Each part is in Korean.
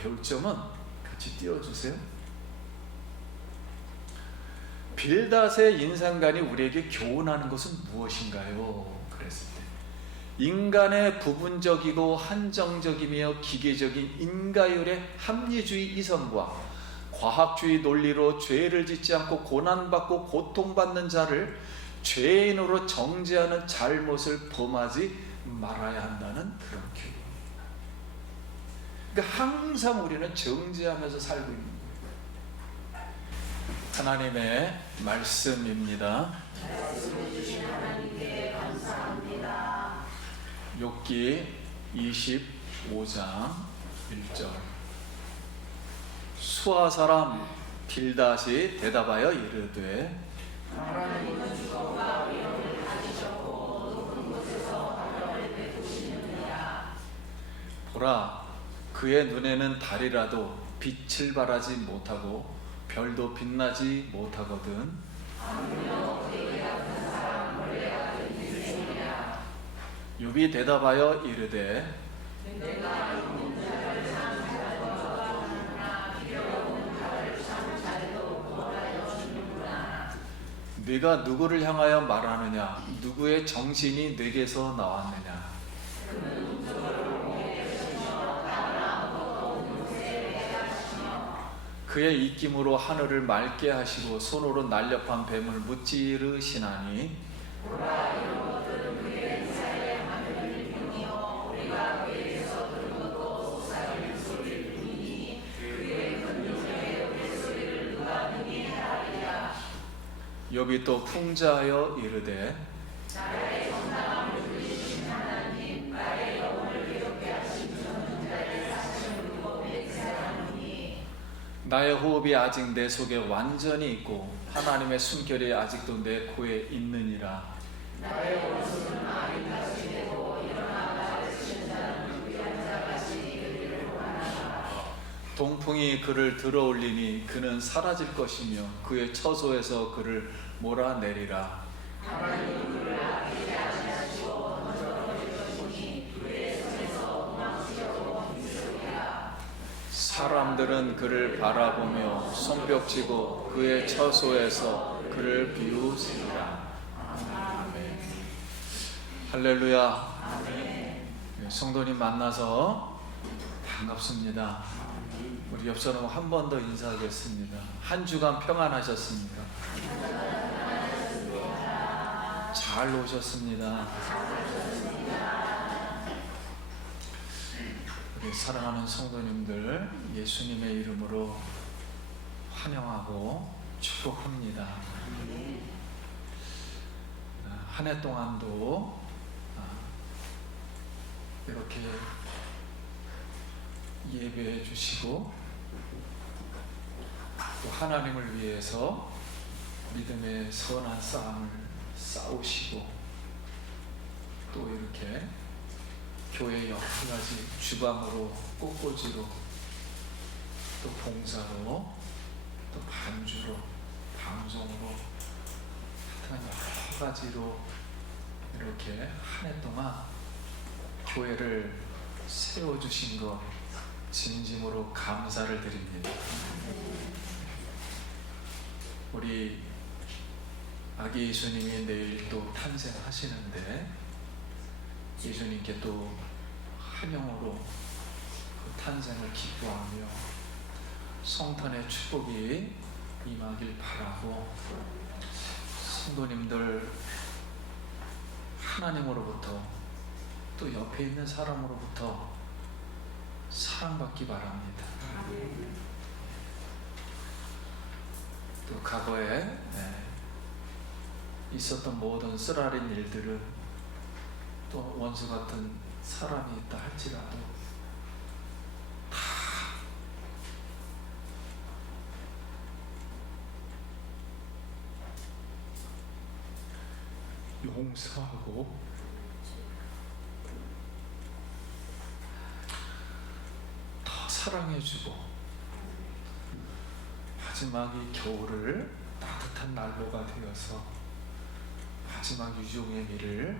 배울 점은 같이 띄워주세요. 빌닷의 인상관이 우리에게 교훈하는 것은 무엇인가요? 그랬을 때 인간의 부분적이고 한정적이며 기계적인 인가율의 합리주의 이성과 과학주의 논리로 죄를 짓지 않고 고난받고 고통받는 자를 죄인으로 정죄하는 잘못을 범하지 말아야 한다는 그런 교훈입니다. 그러니까 항상 우리는 정죄하면서 살고 있는 거예요. 하나님의 말씀입니다. 말씀을 주신 하나님께 감사합니다. 욥기 25장 1절. 수아 사람 빌닷이 대답하여 이르되 하나님은 주권과 위엄을 가지셨고 높은 곳에서 화평을 베푸시느니라. 보라, 그의 눈에는 달이라도 빛을 발하지 못하고 별도 빛나지 못하거든. 하물며 되게 같은 사람 원래 같은 인생이라. 욥이 대답하여 이르되 내가 있는 자를 참 잘도 하느나 필요없는 자를 참 잘도 구원하여 주는구나. 네가 누구를 향하여 말하느냐? 누구의 정신이 네게서 나왔느냐? 그는 동쪽으로 공에 계시며 다른 아무것도 없는 곳에 계시며 그의 입김으로 하늘을 맑게 하시고 손으로 날렵한 뱀을 무찌르시나니 보라, 이런 것들은 그의 인사에 하늘일 뿐이요 우리가 그에게서 들은 것도 속삭이는 소리일 뿐이니 그의 근육의 우리소리를 누가 능히 헤아리랴. 욥이 또 풍자하여 이르되 나의 정당함을 누리신 하나님, 나의 영혼을 괴롭게 하신 죽는 자를 사시는 법에 생각하노니 나의 호흡이 아직 내 속에 완전히 있고 하나님의 숨결이 아직도 내 코에 있느니라. 나의 원수는 아린같이 되고 일어나 나를 치는 자는 위한 자같이 이르기를 원하노라. 동풍이 그를 들어올리니 그는 사라질 것이며 그의 처소에서 그를 몰아내리라. 하나님은 그를 아끼지 아니하시고 던져버릴 것이니 그의 손에서 도망치려고 힘쓰리라. 사람들은 그를 바라보며 손뼉치고 그의 처소에서 그를 비웃으리라. 아멘. 할렐루야. 네, 성도님 만나서 반갑습니다. 우리 옆 사람 한 번 더 인사하겠습니다. 한 주간 평안하셨습니까? 잘 오셨습니다. 우리 사랑하는 성도님들 예수님의 이름으로 환영하고 축복합니다. 한 해 동안도 이렇게 예배해 주시고 또 하나님을 위해서 믿음의 선한 싸움을 싸우시고 또 이렇게 교회 여러 가지 주방으로 꽃꽂이로 또 봉사로 또 반주로 방송으로 하여튼 여러 가지로 이렇게 한 해 동안 교회를 세워주신 것 진심으로 감사를 드립니다. 우리 아기 예수님이 내일 또 탄생하시는데 예수님께 또 환영으로 그 탄생을 기뻐하며 성탄의 축복이 임하길 바라고 성도님들 하나님으로부터 또 옆에 있는 사람으로부터 사랑받기 바랍니다. 또 과거에 있었던 모든 쓰라린 일들은 또 원수 같은 사람이 있다 할지라도 다 용서하고 더 사랑해주고 마지막 이 겨울을 따뜻한 난로가 되어서 마지막 유종의 미를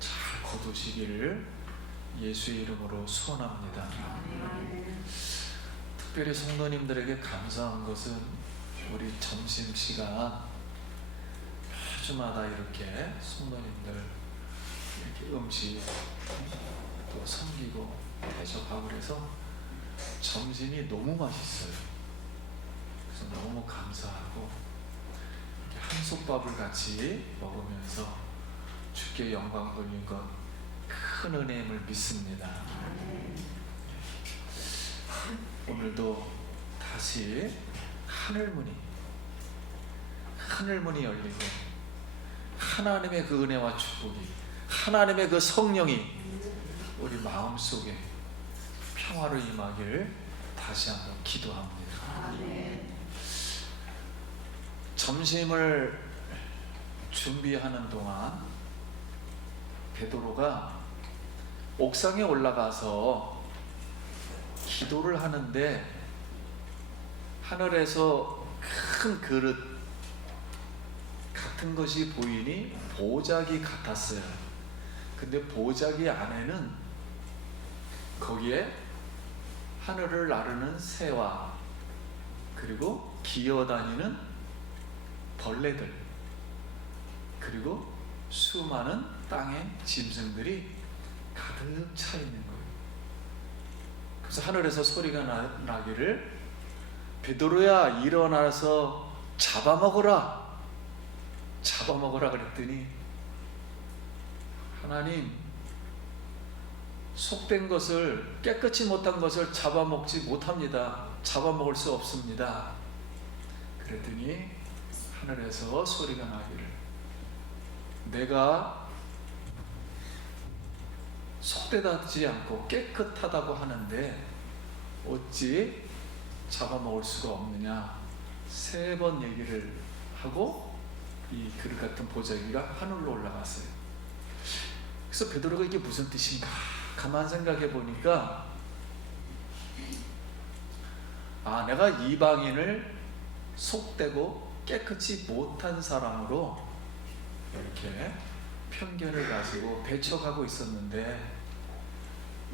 잘 거두시기를 예수의 이름으로 소원합니다. 특별히 성도님들에게 감사한 것은 우리 점심시간 주마다 이렇게 성도님들 이렇게 음식 또 섬기고 대접하고 그래서 점심이 너무 맛있어요. 그래서 너무 감사하고 이렇게 한솥밥을 같이 먹으면서 주께 영광 돌린 것 큰 은혜임을 믿습니다. 오늘도 다시 하늘문이 열리고 하나님의 그 은혜와 축복이, 하나님의 그 성령이 우리 마음속에 평화로 임하길 다시 한번 기도합니다. 점심을 준비하는 동안 베드로가 옥상에 올라가서 기도를 하는데 하늘에서 큰 그릇 같은 것이 보이니 보자기 같았어요. 근데 보자기 안에는 거기에 하늘을 나르는 새와 그리고 기어다니는 벌레들 그리고 수많은 땅의 짐승들이 가득 차 있는 거예요. 그래서 하늘에서 소리가 나기를 베드로야 일어나서 잡아먹어라 그랬더니 하나님 속된 것을 깨끗이 못한 것을 잡아먹지 못합니다. 잡아먹을 수 없습니다. 그랬더니 하늘에서 소리가 나기를 내가 속되지 않고 깨끗하다고 하는데 어찌 잡아먹을 수가 없느냐 3번 얘기를 하고 이 그릇 같은 보자기가 하늘로 올라갔어요. 그래서 베드로가 이게 무슨 뜻인가 가만 생각해 보니까 내가 이방인을 속되고 깨끗이 못한 사람으로 이렇게 편견을 가지고 배척하고 있었는데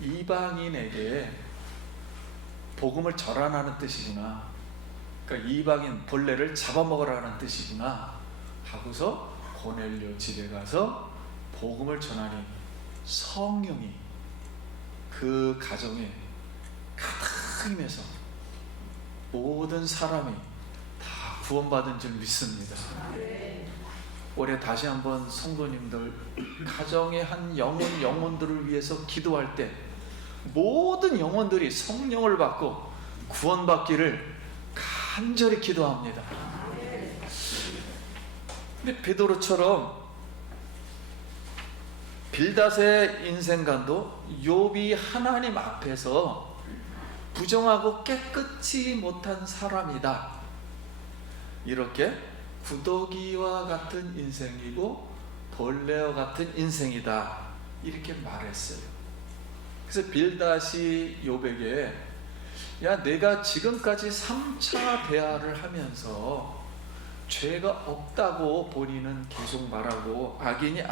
이방인에게 복음을 전하라는 뜻이구나. 그러니까 이방인 벌레를 잡아먹으라는 뜻이구나 하고서 고넬료 집에 가서 복음을 전하니 성령이 그 가정에 가득 임해서 모든 사람이 다 구원받은 줄 믿습니다. 올해 다시 한번 성도님들 가정의 한 영혼들을 위해서 기도할 때 모든 영혼들이 성령을 받고 구원받기를 간절히 기도합니다. 근데 베드로처럼 빌닷의 인생관도 욥이 하나님 앞에서 부정하고 깨끗이 못한 사람이다. 이렇게 구더기와 같은 인생이고 벌레와 같은 인생이다. 이렇게 말했어요. 그래서 빌닷이 욥에게 야 내가 지금까지 3차 대화를 하면서 죄가 없다고 본인은 계속 말하고 악인이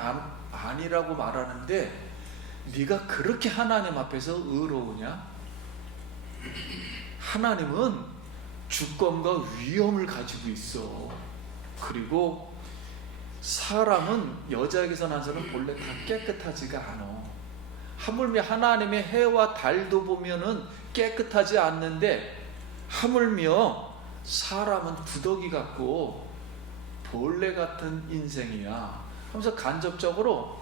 아니라고 말하는데 네가 그렇게 하나님 앞에서 의로우냐? 하나님은 주권과 위엄을 가지고 있어. 그리고 사람은 여자에게서 난 사람은 본래 다 깨끗하지가 않아. 하물며 하나님의 해와 달도 보면은 깨끗하지 않는데 하물며 사람은 구더기 같고 벌레 같은 인생이야 하면서 간접적으로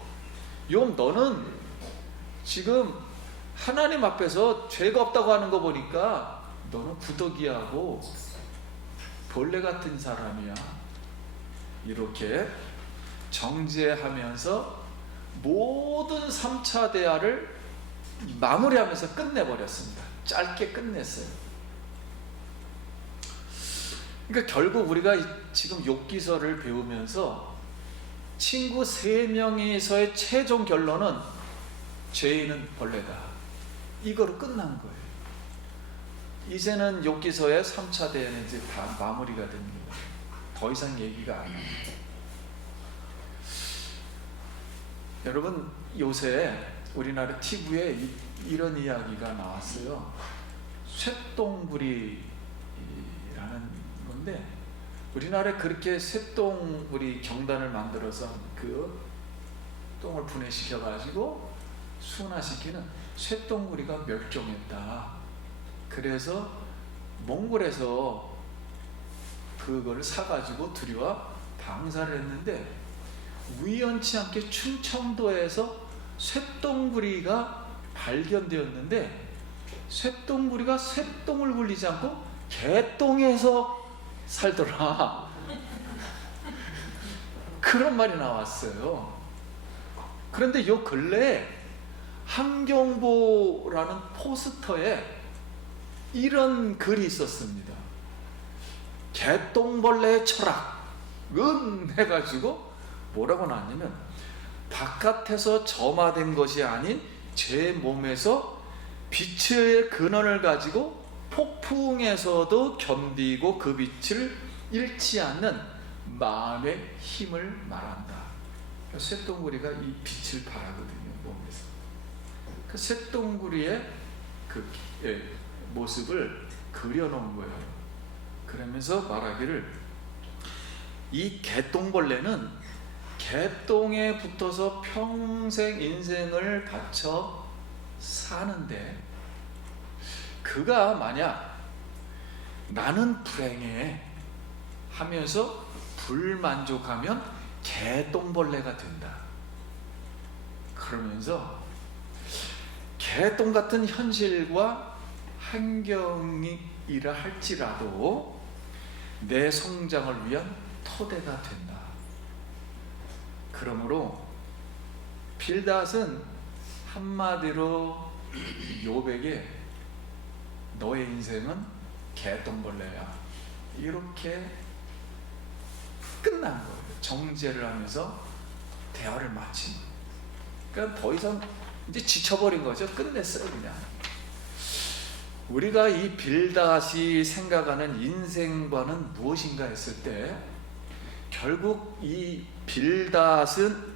욥 너는 지금 하나님 앞에서 죄가 없다고 하는 거 보니까 너는 구더기하고 벌레 같은 사람이야. 이렇게 정죄하면서 모든 3차 대화를 마무리하면서 끝내버렸습니다. 짧게 끝냈어요. 그러니까 결국 우리가 지금 욥기서를 배우면서 친구 3명이서의 최종 결론은 죄인은 벌레다. 이거로 끝난 거예요. 이제는 욥기서의 3차 대화는 이제 다 마무리가 됩니다. 더 이상 얘기가 안 합니다. 여러분 요새 우리나라 TV에 이런 이야기가 나왔어요. 쇠똥부리라는 건데, 우리나라에 그렇게 쇠똥부리 경단을 만들어서 그 똥을 분해시켜 가지고 순화시키는 쇠똥부리가 멸종했다. 그래서 몽골에서 그걸 사가지고 들여와 방사를 했는데, 우연치 않게 충청도에서 쇠똥부리가 발견되었는데, 쇠똥부리가 쇠똥을 굴리지 않고 개똥에서 살더라. 그런 말이 나왔어요. 그런데 요 근래에 환경보라는 포스터에 이런 글이 있었습니다. 개똥벌레의 철학은 해가지고 뭐라고 나왔냐면, 바깥에서 점화된 것이 아닌 제 몸에서 빛의 근원을 가지고 폭풍에서도 견디고 그 빛을 잃지 않는 마음의 힘을 말한다. 쇠똥구리가 이 빛을 발하거든요, 몸에서. 그 쇠똥구리의 그 모습을 그려놓은 거예요. 그러면서 말하기를, 이 개똥벌레는 개똥에 붙어서 평생 인생을 바쳐 사는데, 그가 만약 나는 불행해 하면서 불만족하면 개똥벌레가 된다. 그러면서 개똥 같은 현실과 환경이라 할지라도 내 성장을 위한 토대가 된다. 그러므로 빌닷은 한마디로 욥에게 너의 인생은 개똥벌레야, 이렇게 끝난 거예요. 정죄를 하면서 대화를 마친. 그러니까 더 이상 이제 지쳐버린 거죠. 끝냈어요, 그냥. 우리가 이 빌닷이 생각하는 인생과는 무엇인가 했을 때, 결국 이 빌닷은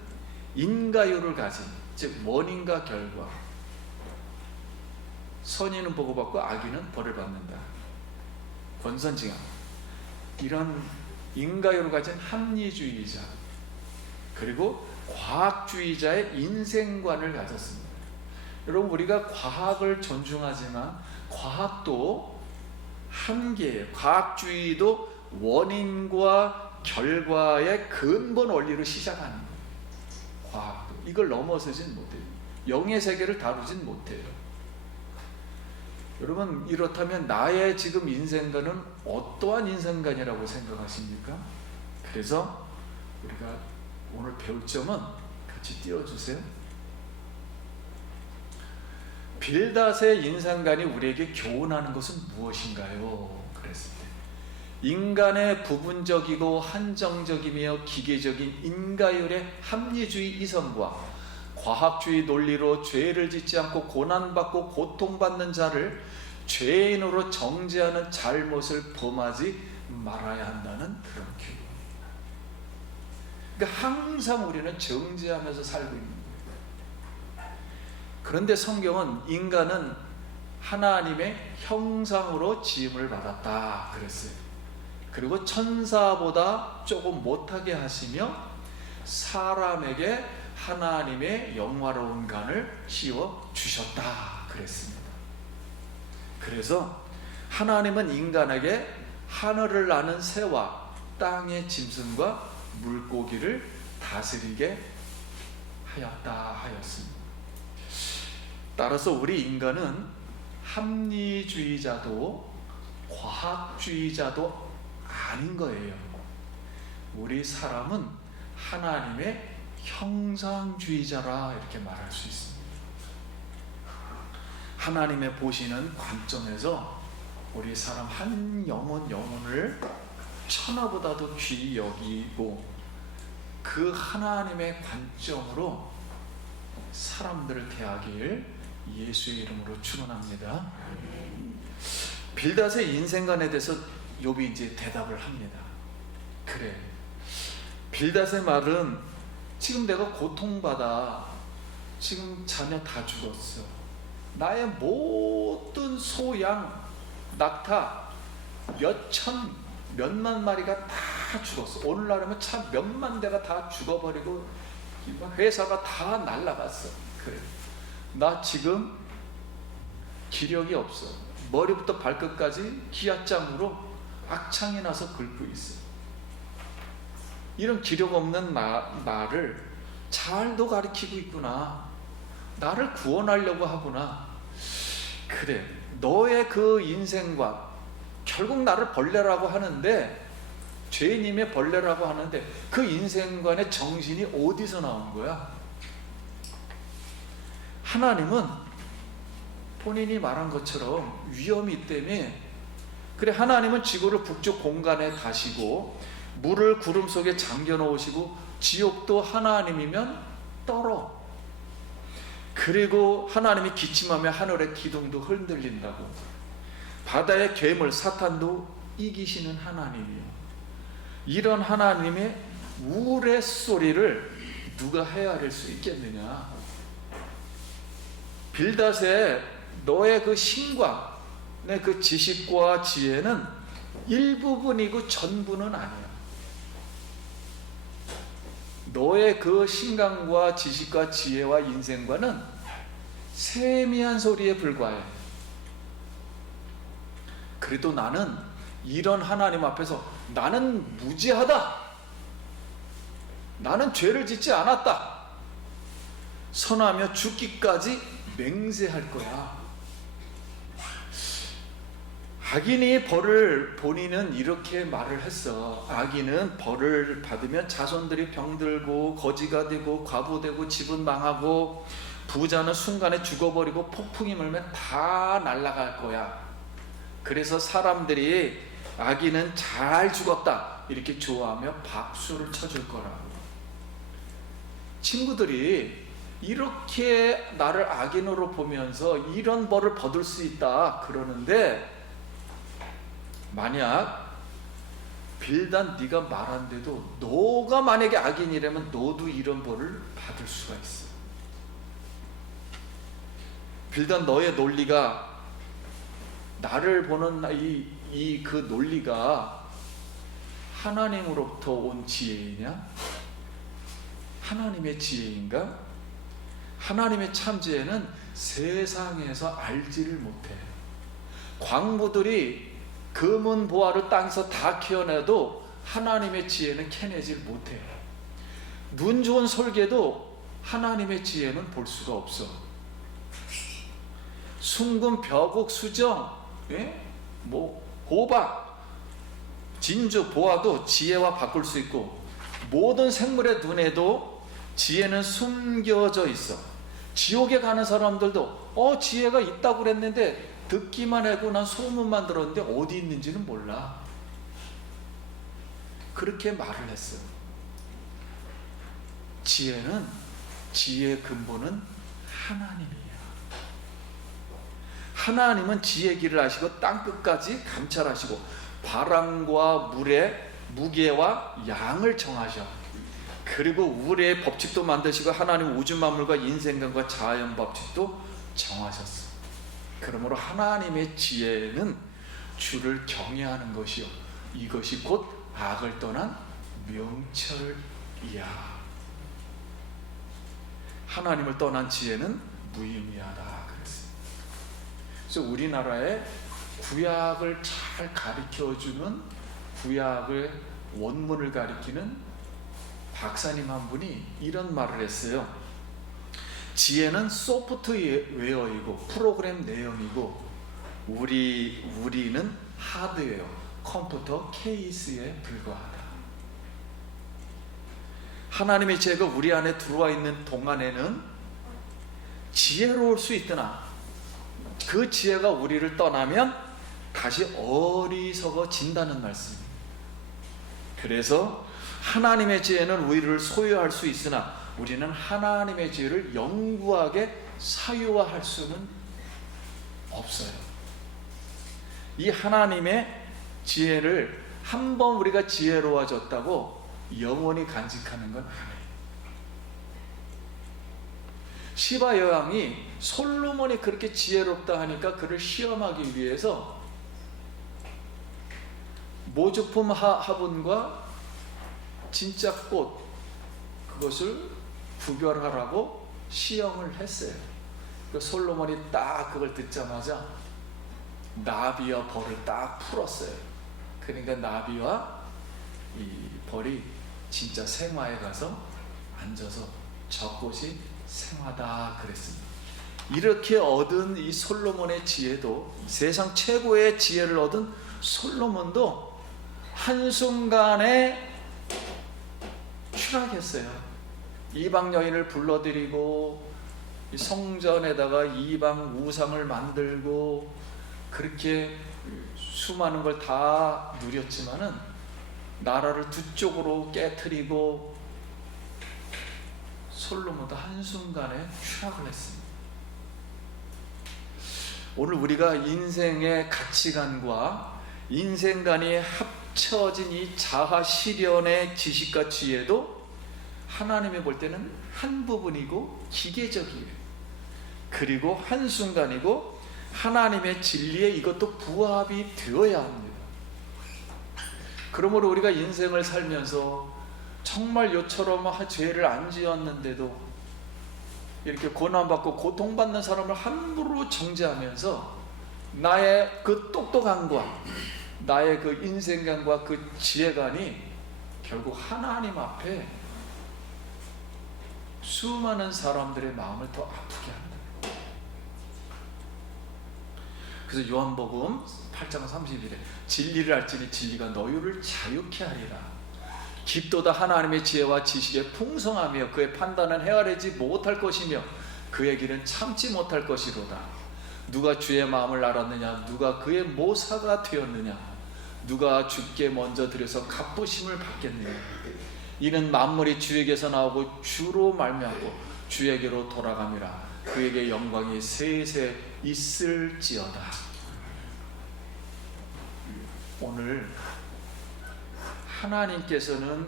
인과요를 가진, 즉 원인과 결과, 선인은 보고받고 악인은 벌을 받는다, 권선징악, 이런 인과요를 가진 합리주의자, 그리고 과학주의자의 인생관을 가졌습니다. 여러분, 우리가 과학을 존중하지만 과학도 한계예요. 과학주의도 원인과 결과의 근본 원리로 시작하는 거예요. 과학도 이걸 넘어서진 못해요. 영의 세계를 다루진 못해요. 여러분, 이렇다면 나의 지금 인생관은 어떠한 인생관이라고 생각하십니까? 그래서 우리가 오늘 배울 점은 같이 띄워주세요. 빌닷의 인생관이 우리에게 교훈하는 것은 무엇인가요? 그랬을 때, 인간의 부분적이고 한정적이며 기계적인 인과율의 합리주의 이성과 과학주의 논리로 죄를 짓지 않고 고난받고 고통받는 자를 죄인으로 정죄하는 잘못을 범하지 말아야 한다는 그런 교훈. 그러니까 항상 우리는 정죄하면서 살고 있는 거예요. 그런데 성경은 인간은 하나님의 형상으로 지음을 받았다 그랬어요. 그리고 천사보다 조금 못하게 하시며 사람에게 하나님의 영화로운 간을 씌워 주셨다 그랬습니다. 그래서 하나님은 인간에게 하늘을 나는 새와 땅의 짐승과 물고기를 다스리게 하였다 하였습니다. 따라서 우리 인간은 합리주의자도 과학주의자도 아닌 거예요. 우리 사람은 하나님의 형상주의자라 이렇게 말할 수 있습니다. 하나님의 보시는 관점에서 우리 사람 한 영혼을 천하보다도 귀히 여기고, 그 하나님의 관점으로 사람들을 대하길 예수의 이름으로 축원합니다. 빌닷의 인생관에 대해서 욥이 이제 대답을 합니다. 그래, 빌닷의 말은 지금 내가 고통받아, 지금 자녀 다 죽었어, 나의 모든 소양 낙타 몇만 마리가 다 죽었어. 오늘날이면 참 몇만 대가 다 죽어버리고 회사가 다 날라갔어. 그래. 나 지금 기력이 없어. 머리부터 발끝까지 기아짬으로 악창이 나서 긁고 있어. 이런 기력 없는 나를 잘도 가르치고 있구나. 나를 구원하려고 하구나. 그래, 너의 그 인생과 결국 나를 벌레라고 하는데, 죄인임의 벌레라고 하는데 그 인생관의 정신이 어디서 나온 거야? 하나님은 본인이 말한 것처럼 위험이 있다며. 그래, 하나님은 지구를 북쪽 공간에 가시고 물을 구름 속에 잠겨 놓으시고 지옥도 하나님이면 떨어. 그리고 하나님이 기침하며 하늘의 기둥도 흔들린다고. 바다의 괴물 사탄도 이기시는 하나님이요. 이런 하나님의 우레소리를 누가 헤아릴 수 있겠느냐? 빌닷의 너의 그 신과 내 그 지식과 지혜는 일부분이고 전부는 아니야. 너의 그 신강과 지식과 지혜와 인생과는 세미한 소리에 불과해. 그래도 나는 이런 하나님 앞에서 나는 무지하다, 나는 죄를 짓지 않았다 선하며 죽기까지 맹세할 거야. 악인이 벌을, 본인은 이렇게 말을 했어. 악인은 벌을 받으면 자손들이 병들고 거지가 되고 과부되고 집은 망하고 부자는 순간에 죽어버리고 폭풍이 물면 다 날아갈 거야. 그래서 사람들이 악인은 잘 죽었다 이렇게 좋아하며 박수를 쳐줄 거라고. 친구들이 이렇게 나를 악인으로 보면서 이런 벌을 받을 수 있다 그러는데, 만약 빌닷 네가 말한데도 너가 만약에 악인이라면 너도 이런 벌을 받을 수가 있어. 빌닷, 너의 논리가, 나를 보는 그 논리가 하나님으로부터 온 지혜이냐? 하나님의 지혜인가? 하나님의 참 지혜는 세상에서 알지를 못해. 광부들이 금은 보화를 땅에서 다 캐어내도 하나님의 지혜는 캐내질 못해. 눈 좋은 솔개도 하나님의 지혜는 볼 수가 없어. 순금, 벼국, 수정, 호박, 진주, 보화도 지혜와 바꿀 수 있고, 모든 생물의 눈에도 지혜는 숨겨져 있어. 지옥에 가는 사람들도 지혜가 있다고 그랬는데 듣기만 하고 난 소문만 들었는데 어디 있는지는 몰라. 그렇게 말을 했어. 지혜의 근본은 하나님이야. 하나님은 지혜 길을 아시고 땅끝까지 감찰하시고 바람과 물의 무게와 양을 정하셔. 그리고 우리의 법칙도 만드시고 하나님 우주 만물과 인생관과 자연 법칙도 정하셨어. 그러므로 하나님의 지혜는 주를 경외하는 것이요, 이것이 곧 악을 떠난 명철이야. 하나님을 떠난 지혜는 무의미하다 그랬어요. 그래서 우리나라에 구약을 잘 가르쳐주는, 구약의 원문을 가리키는 박사님 한 분이 이런 말을 했어요. 지혜는 소프트웨어이고 프로그램 내용이고 우리는 하드웨어, 컴퓨터 케이스에 불과하다. 하나님의 지혜가 우리 안에 들어와 있는 동안에는 지혜로울 수 있으나 그 지혜가 우리를 떠나면 다시 어리석어진다는 말씀입니다. 그래서 하나님의 지혜는 우리를 소유할 수 있으나 우리는 하나님의 지혜를 영구하게 사유화할 수는 없어요. 이 하나님의 지혜를 한번 우리가 지혜로워졌다고 영원히 간직하는 건 아니에요. 시바 여왕이 솔로몬이 그렇게 지혜롭다 하니까 그를 시험하기 위해서 모조품 화분과 진짜 꽃, 그것을 구별하라고 시험을 했어요. 그 솔로몬이 딱 그걸 듣자마자 나비와 벌을 딱 풀었어요. 그러니까 나비와 이 벌이 진짜 생화에 가서 앉아서 저 꽃이 생화다 그랬습니다. 이렇게 얻은 이 솔로몬의 지혜도, 세상 최고의 지혜를 얻은 솔로몬도 한순간에 추락했어요. 이방 여인을 불러들이고 성전에다가 이방 우상을 만들고 그렇게 수많은 걸 다 누렸지만은 나라를 두 쪽으로 깨트리고 솔로몬도 한순간에 추락을 했습니다. 오늘 우리가 인생의 가치관과 인생관이 합쳐진 이 자아 실현의 지식과 지혜도 하나님이 볼 때는 한 부분이고 기계적이에요. 그리고 한순간이고 하나님의 진리에 이것도 부합이 되어야 합니다. 그러므로 우리가 인생을 살면서 정말 요처럼 죄를 안 지었는데도 이렇게 고난받고 고통받는 사람을 함부로 정죄하면서 나의 그 똑똑함과 나의 그 인생관과 그 지혜관이 결국 하나님 앞에 수많은 사람들의 마음을 더 아프게 한다. 그래서 요한복음 8장 30일에 진리를 알지니 진리가 너희를 자유케 하리라. 깊도다 하나님의 지혜와 지식의 풍성하며 그의 판단은 헤아리지 못할 것이며 그의 길은 참지 못할 것이로다. 누가 주의 마음을 알았느냐? 누가 그의 모사가 되었느냐? 누가 주께 먼저 들여서 갚으심을 받겠느냐? 이는 만물이 주에게서 나오고 주로 말미암고 주에게로 돌아감이라. 그에게 영광이 세세 있을지어다. 오늘 하나님께서는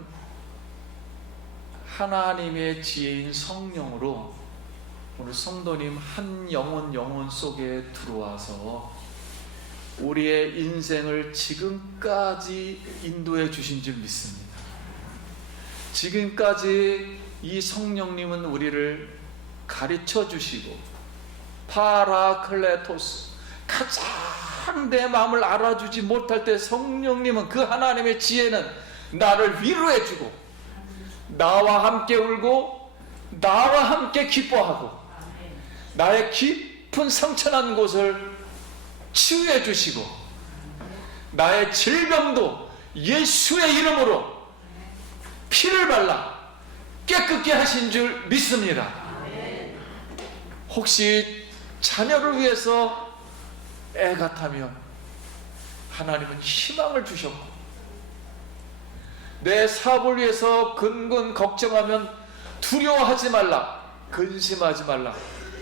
하나님의 지혜인 성령으로 오늘 성도님 한 영혼 속에 들어와서 우리의 인생을 지금까지 인도해 주신 줄 믿습니다. 지금까지 이 성령님은 우리를 가르쳐 주시고 파라클레토스, 가장 내 마음을 알아주지 못할 때 성령님은 그 하나님의 지혜는 나를 위로해 주고 나와 함께 울고 나와 함께 기뻐하고 나의 깊은 상처난 곳을 치유해 주시고 나의 질병도 예수의 이름으로 피를 발라 깨끗게 하신 줄 믿습니다. 혹시 자녀를 위해서 애가 타면 하나님은 희망을 주셨고 내 사업을 위해서 근근 걱정하면 두려워하지 말라, 근심하지 말라.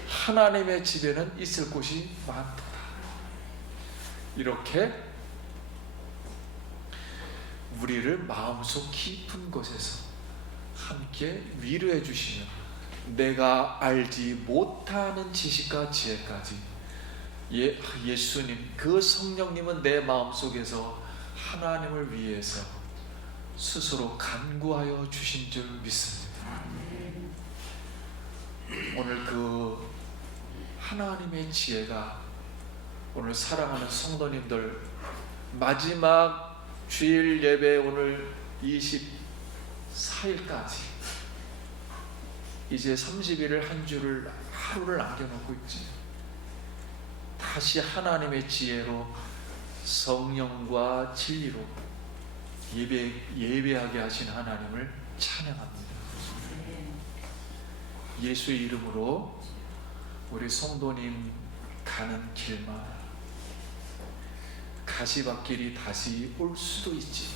하나님의 집에는 있을 곳이 많다. 이렇게 우리를 마음속 깊은 곳에서 함께 위로해 주시며 내가 알지 못하는 지식과 지혜까지 예수님, 그 성령님은 내 마음속에서 하나님을 위해서 스스로 간구하여 주신 줄 믿습니다. 오늘 그 하나님의 지혜가 오늘 사랑하는 성도님들 마지막 주일 예배 오늘 24일까지 이제 30일을 한 주를 하루를 남겨놓고 있지. 다시 하나님의 지혜로 성령과 진리로 예배하게 하신 하나님을 찬양합니다. 예수의 이름으로 우리 성도님 가는 길마다 가시밭길이 다시 올 수도 있지.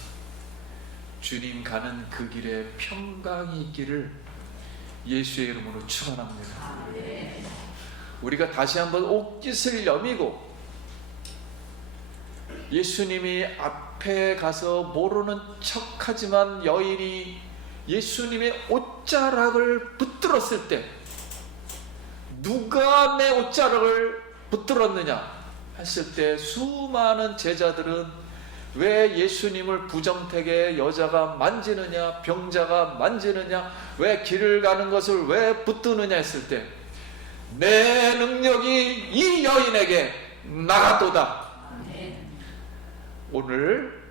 주님 가는 그 길에 평강이 있기를 예수의 이름으로 축원합니다. 우리가 다시 한번 옷깃을 여미고 예수님이 앞에 가서 모르는 척하지만 여인이 예수님의 옷자락을 붙들었을 때 누가 내 옷자락을 붙들었느냐 했을 때 수많은 제자들은 왜 예수님을 부정택에 여자가 만지느냐, 병자가 만지느냐, 왜 길을 가는 것을 왜 붙드느냐 했을 때 내 능력이 이 여인에게 나갔도다. 오늘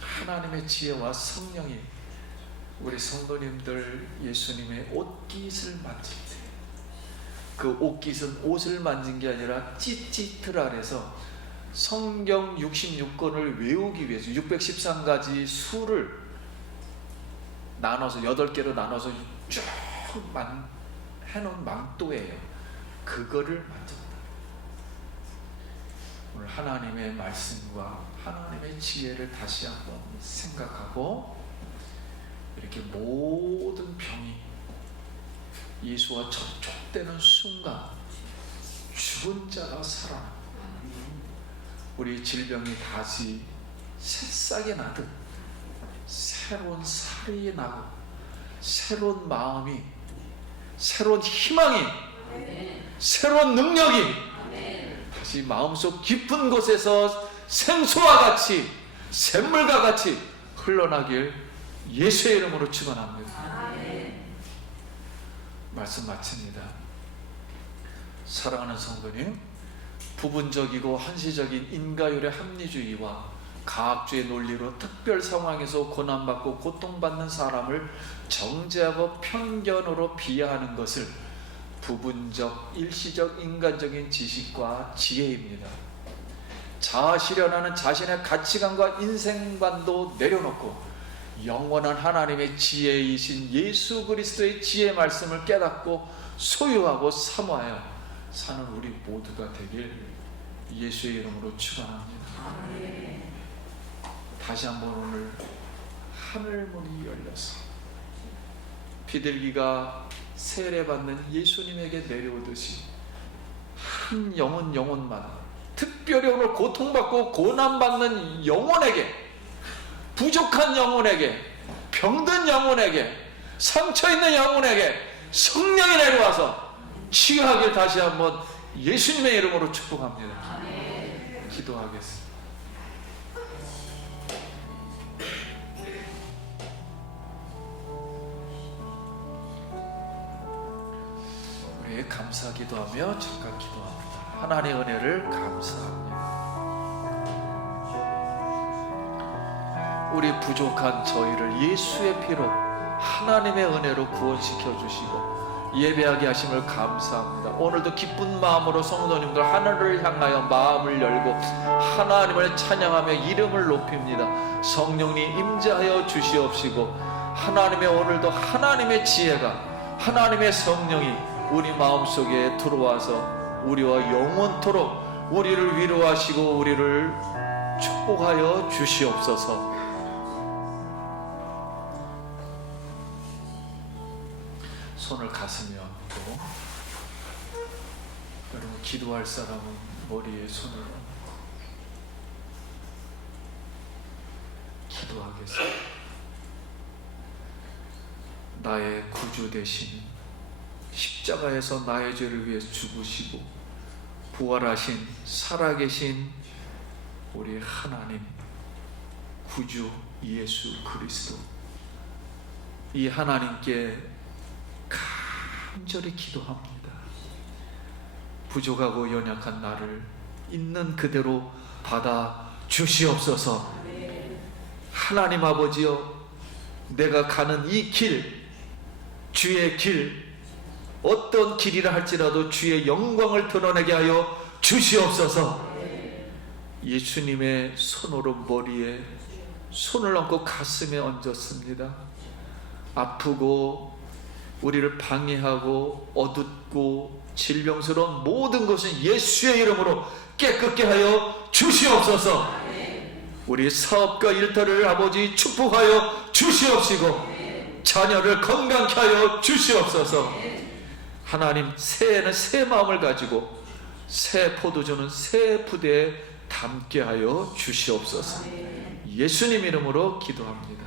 하나님의 지혜와 성령이 우리 성도님들 예수님의 옷깃을 만질 때, 그 옷깃은 옷을 만진 게 아니라 찌찌틀 안에서 성경 66권을 외우기 위해서 613가지 수를 나눠서 8개로 나눠서 쭉 해놓은 망토예요. 그거를 만졌다. 오늘 하나님의 말씀과 하나님의 지혜를 다시 한번 생각하고, 이렇게 모든 병이 예수와 접촉되는 순간 죽은 자가 살아나, 우리 질병이 다시 새싹이 나듯 새로운 살이 나고, 새로운 마음이, 새로운 희망이, 새로운 능력이 다시 마음속 깊은 곳에서 생수와 같이, 샘물과 같이 흘러나길 예수의 이름으로 축원합니다. 말씀 마칩니다. 사랑하는 성도님, 부분적이고 한시적인 인가율의 합리주의와 과학주의 논리로 특별 상황에서 고난받고 고통받는 사람을 정죄하고 편견으로 비하하는 것을 부분적, 일시적, 인간적인 지식과 지혜입니다. 자아실현하는 자신의 가치관과 인생관도 내려놓고 영원한 하나님의 지혜이신 예수 그리스도의 지혜 말씀을 깨닫고 소유하고 사모하여 사는 우리 모두가 되길 예수의 이름으로 축원합니다. 다시 한번 오늘 하늘문이 열려서 비둘기가 세례받는 예수님에게 내려오듯이 한 영혼마다, 특별히 오늘 고통받고 고난받는 영혼에게, 부족한 영혼에게, 병든 영혼에게, 상처있는 영혼에게 성령이 내려와서 치유하길 다시 한번 예수님의 이름으로 축복합니다. 기도하겠습니다. 우리 감사 기도하며 잠깐 기도합니다. 하나님의 은혜를 감사합니다. 우리 부족한 저희를 예수의 피로 하나님의 은혜로 구원시켜 주시고 예배하게 하심을 감사합니다. 오늘도 기쁜 마음으로 성도님들 하늘을 향하여 마음을 열고 하나님을 찬양하며 이름을 높입니다. 성령님 임재하여 주시옵시고, 하나님의 오늘도 하나님의 지혜가, 하나님의 성령이 우리 마음속에 들어와서 우리와 영원토록 우리를 위로하시고 우리를 축복하여 주시옵소서. 손을 가슴에 얹고, 여러분 기도할 사람은 머리에 손을 얹고 기도하겠습니다. 나의 구주 되신, 십자가에서 나의 죄를 위해 죽으시고 부활하신 살아계신 우리 하나님 구주 예수 그리스도, 이 하나님께 간절히 기도합니다. 부족하고 연약한 나를 있는 그대로 받아 주시옵소서. 하나님 아버지여, 내가 가는 이 길, 주의 길, 어떤 길이라 할지라도 주의 영광을 드러내게 하여 주시옵소서. 예수님의 손으로 머리에 손을 얹고 가슴에 얹었습니다. 아프고 우리를 방해하고 어둡고 질병스러운 모든 것은 예수의 이름으로 깨끗게 하여 주시옵소서. 우리 사업과 일터를 아버지 축복하여 주시옵시고 자녀를 건강케 하여 주시옵소서. 하나님, 새해는 새 마음을 가지고 새 포도주는 새 부대에 담게 하여 주시옵소서. 예수님 이름으로 기도합니다.